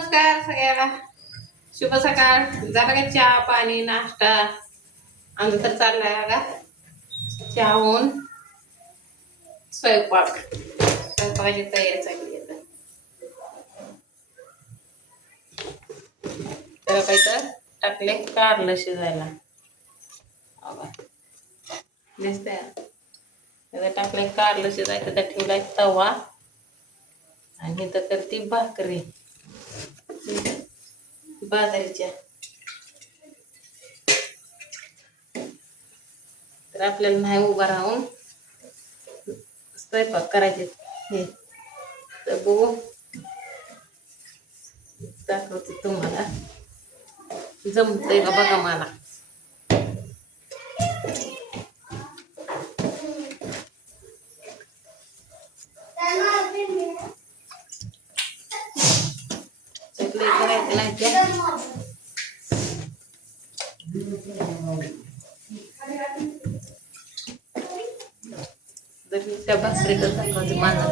नमस्कार सगळ्याला. शुभ सकाळ. झाला का चहा पाणी नाश्ता? आमचं तर चाललाय बघा. चहा होऊन स्वयंपाकाची तयारी चालली आहे. तर काही तर टाकले कारलं शिजायला. दिसतंय त्याला टाकले कारलं शिजायचं. त्यात ठेवलाय तवा आणि इथं करते भाकरी बाजरीच्या. तर आपल्याला नाही उभा राहून स्वयंपाक करायचे हे. तर बघू दाखवते तुम्हाला जमतंय का बघा मला. करायचं नाही त्या भाकरी दाखवते मला.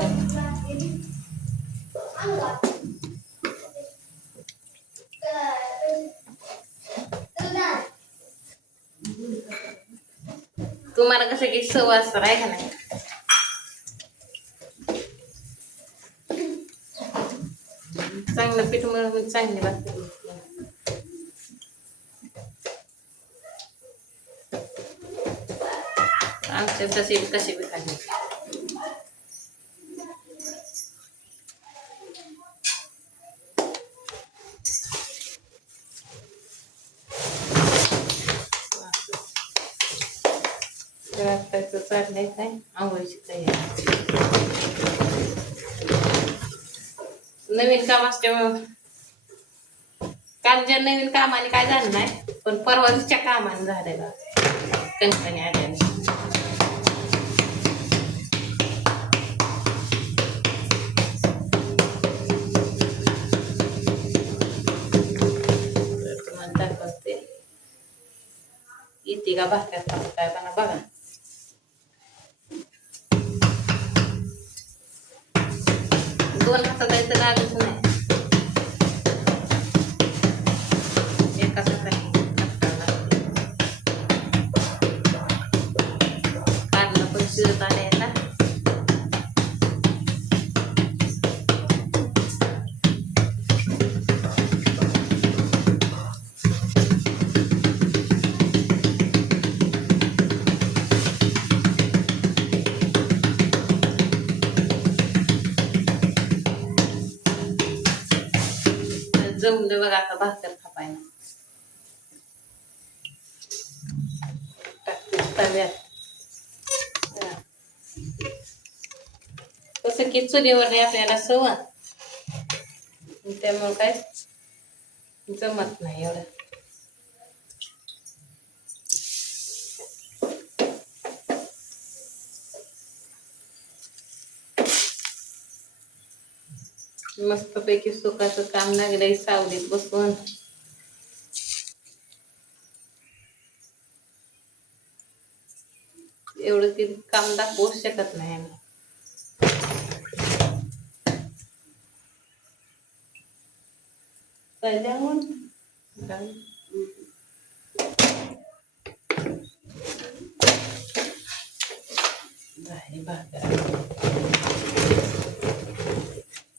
तुम्हाला कसं की सव असतं आहे का नाही. चांगलं पीठ मिळून चांगली भाकरी. आमच्या कशी बी खाली चाललंय काय आंघोळीची तयारी. नवीन काम असल्यामुळे काल ज्या नवीन कामाने काय झालं नाही, पण परवाच्या कामाने झालेलं कणकणी आल्याने. तुम्हाला दाखवते इथे का भाकऱ्यात काय बना बघा. दोन हातात आहे तर लागत नाही. एका हाताने काढणं पण शिजत आले ना. जमलं बघा आता भाकर थापायला. टाकते तव्यात. कसं की चुलीवर नाही आपल्याला सवय, त्यामुळे काय जमत नाही एवढं. मस्तपैकी सुखाचं काम लागलंय सावलीत बसून. एवढं की काम दाखवू शकत नाही आम्ही.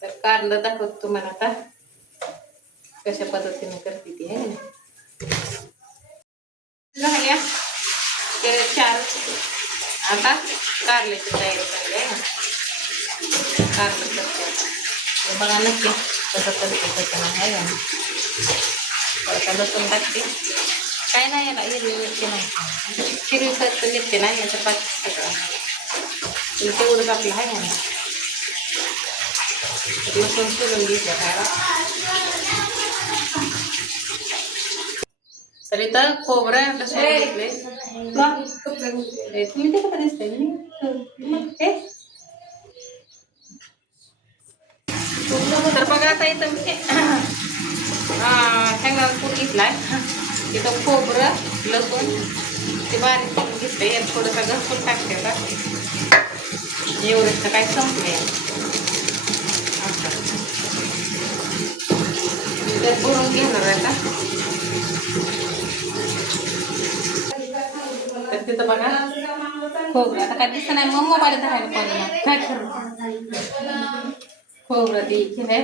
तर कारलं दाखवत तुम्हाला आता कशा पद्धतीने करते ती आहे. झाल्या तर 4. आता कारल्याची तयारी झाली आहे ना. कारलं करते आता बघा नक्की कसं करते कसं नाही आहे. आता लसूण टाकते. काय नाही याला हिरवी मिरची नाही, हिरवी फक्त मिरची नाही याचं पाच सगळं तेवढंच आपलं आहे ना. लसूण सोडून घेतलं खायला. तर इथं खोबरं कसं घेतले तुम्ही ते कसं दिसतंय तर बघा आता इथं मी शेंगदाणा कूट घेतलाय. तिथं खोबरं लसूण ते बारीक करून घेतलं. यात थोडंसं घरपूर टाकते का एवढंच तर काय संपले. त्यात भरून घेणार आहे आता. तर तिथं बघा खोबरं आता काय दिसत नाही, मग मोबाईल धरायला पाहिजे काय खरं. खोबरं ती आहे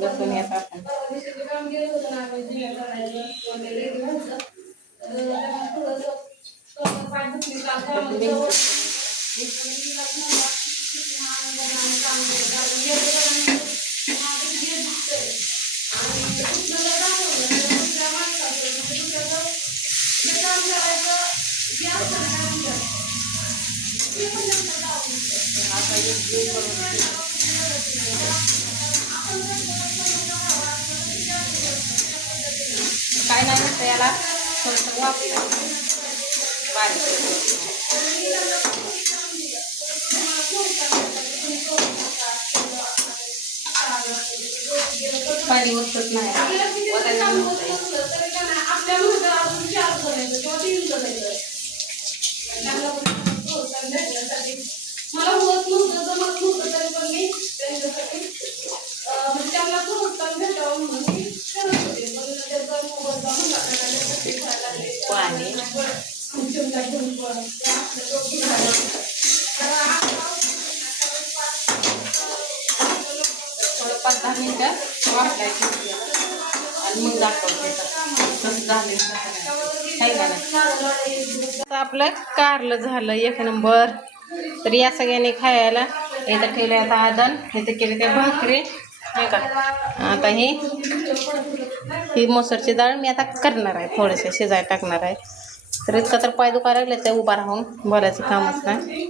लसूण येत आपण काय नाही नसतं याला थोडंसं वापरायचं बारीक पाणी उठत नाही मला होत नव्हतं जमत नव्हतं तरी पण मी त्यांच्यासाठी म्हणजे त्यांना प्रोत्साहन भेटावं म्हणून मी करत होते. पण त्याचा पाणी थोडं 5-10 मिनिटं वाफलायचं आणि मग दाखवते कसं झालं कसं आपलं कारलं झालं 1 नंबर. तर या सगळ्यांनी खायला इथं ठेवले आता आदन, इथे केले त्या भाकरी नाही का. आता ही मसूरची डाळ मी आता करणार आहे, थोडेसे शिजायला टाकणार आहे. तर इतकं तर पाय दुखायला लागले ते उभा राहून बोलायचं कामच नाही.